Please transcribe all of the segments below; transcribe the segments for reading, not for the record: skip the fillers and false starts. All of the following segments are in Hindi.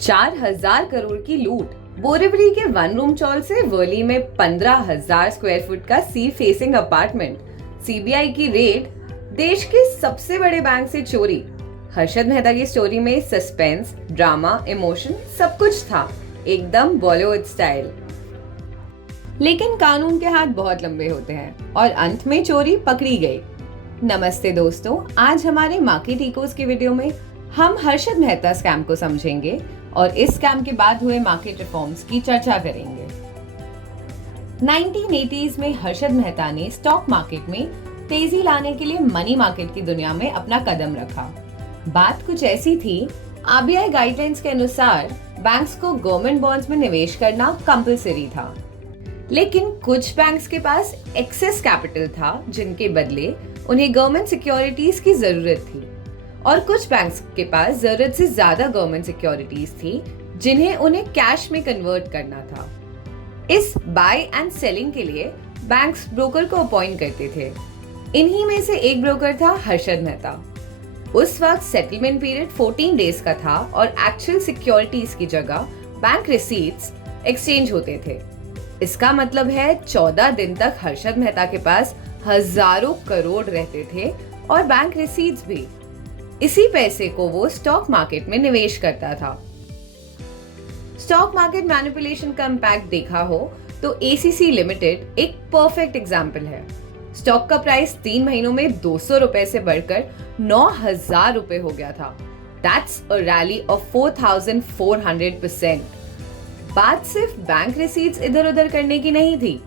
4,000 करोड़ की लूट। बोरीवली के वन रूम चॉल से वर्ली में 15,000 स्क्वायर फुट का सी फेसिंग अपार्टमेंट। सीबीआई की रेड, देश के सबसे बड़े बैंक से चोरी। हर्षद मेहता की स्टोरी में सस्पेंस, ड्रामा, इमोशन सब कुछ था, एकदम बॉलीवुड स्टाइल। लेकिन कानून के हाथ बहुत लंबे होते हैं और अंत में चोरी पकड़ी गई। नमस्ते दोस्तों, आज हमारे मार्केट इकोस की वीडियो में हम हर्षद मेहता स्कैम को समझेंगे और इस स्कैम के बाद हुए मार्केट रिफॉर्म्स की चर्चा करेंगे। 1980s में हर्षद मेहता ने स्टॉक मार्केट में तेजी लाने के लिए मनी मार्केट की दुनिया में अपना कदम रखा। बात कुछ ऐसी थी, आरबीआई गाइडलाइंस के अनुसार बैंक्स को गवर्नमेंट बॉन्ड्स में निवेश करना कंपलसरी था, लेकिन कुछ बैंक्स के पास एक्सेस कैपिटल था जिनके बदले उन्हें गवर्नमेंट सिक्योरिटीज की जरूरत थी, और कुछ बैंक्स के पास जरूरत से ज्यादा गवर्नमेंट सिक्योरिटीज थी जिन्हें उन्हें कैश में कन्वर्ट करना था। इस बाय एंड सेलिंग के लिए बैंक्स ब्रोकर को अपॉइंट करते थे। इन्हीं में से एक ब्रोकर था हर्षद मेहता। उस वक्त सेटलमेंट पीरियड 14 डेज का था और एक्चुअल सिक्योरिटीज की जगह बैंक रिसीट्स एक्सचेंज होते थे। इसका मतलब है 14 दिन तक हर्षद मेहता के पास हजारों करोड़ रहते थे और बैंक रिसीट्स भी। इसी पैसे को वो स्टॉक मार्केट में निवेश करता था। स्टॉक मार्केट मैनिपुलेशन का इम्पैक्ट देखा हो तो एसीसी लिमिटेड एक परफेक्ट एग्जाम्पल है। स्टॉक का प्राइस 3 महीनों में 200 रुपए से बढ़कर 9,000 रुपए हो गया था। That's a rally of 4,400%। बात सिर्फ बैंक रिसीट्स इधर उधर करने की नहीं थी।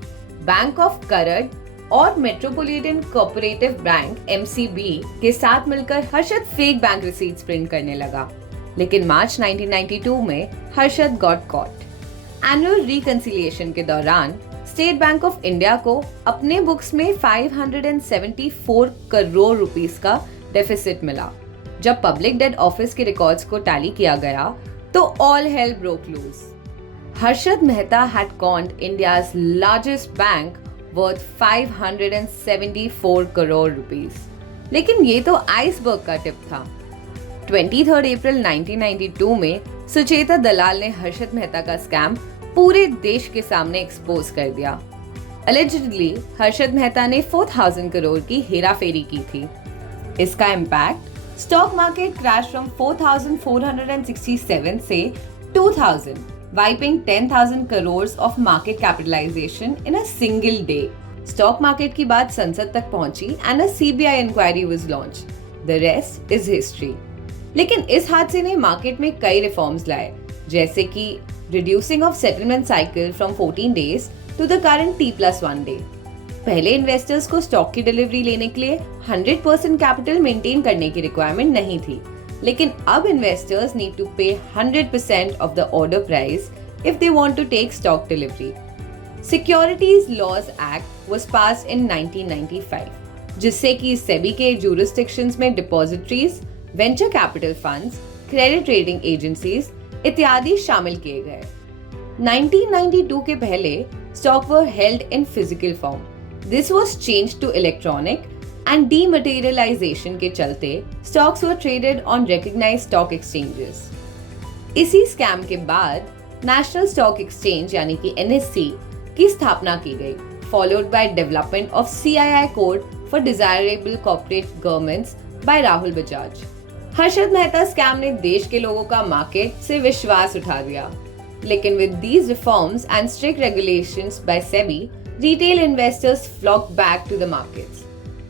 बैंक ऑफ करड और मेट्रोपॉलिटन कोऑपरेटिव बैंक (MCB) के साथ मिलकर Harshad fake bank receipts print करने लगा। लेकिन मार्च 1992 में Harshad got caught. Annual reconciliation के दौरान स्टेट बैंक ऑफ इंडिया को अपने बुक्स में 574 करोड़ रुपीस का डेफिसिट मिला। जब पब्लिक डेट ऑफिस के रिकॉर्ड्स को टैली किया गया तो all hell broke loose. Harshad Mehta had conned India's largest bank worth 574 crore rupees. लेकिन ये तो आइसबर्ग का टिप था। 23 अप्रैल 1992 में सुचेता दलाल ने हर्षद मेहता का स्कैम पूरे देश के सामने एक्सपोज कर दिया। Allegedly, हर्षद मेहता ने 4,000 करोड़ की हेराफेरी की थी। इसका impact, stock market crash from 4,467 से 2,000, wiping 10,000 crores of market capitalization in a single day. Stock market की बात संसद तक पहुंची and a CBI inquiry was launched. The rest is history. लेकिन इस हादसे ने मार्केट में कई रिफॉर्म्स लाए, जैसे कि reducing of settlement cycle from 14 days to the current T+1 day. पहले इन्वेस्टर्स को स्टॉक की डिलीवरी लेने के लिए 100% कैपिटल मेंटेन करने की रिक्वायरमेंट नहीं थी, लेकिन अब investors need to pay 100% of the order price if they want to take stock delivery. Securities Laws Act was passed in 1995, जिससे कि सेबी के jurisdictions में depositories, venture capital funds, credit rating agencies इत्यादि शामिल किए गए। 1992 के पहले stock were held in physical form. This was changed to electronic and dematerialization के चलते stocks were traded on recognized stock exchanges. इसी स्कैम के बाद नेशनल स्टॉक एक्सचेंज यानी कि NSE की स्थापना की गई, followed by development of CII code for desirable corporate governance by Rahul Bajaj. Harshad Mehta scam ने देश के लोगों का मार्केट से विश्वास उठा दिया, लेकिन with these reforms and strict regulations by SEBI, retail investors flocked back to the markets.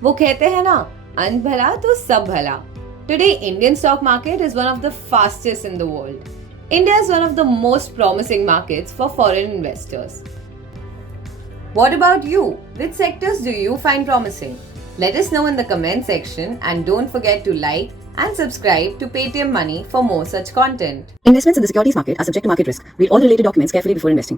वो कहते हैं ना, अंत भला तो सब भला। Today, Indian stock market is one of the fastest in the world. India is one of the most promising markets for foreign investors. What about you? Which sectors do you find promising? Let us know in the comment section and don't forget to like and subscribe to Paytm Money for more such content. Investments in the securities market are subject to market risk. Read all related documents carefully before investing.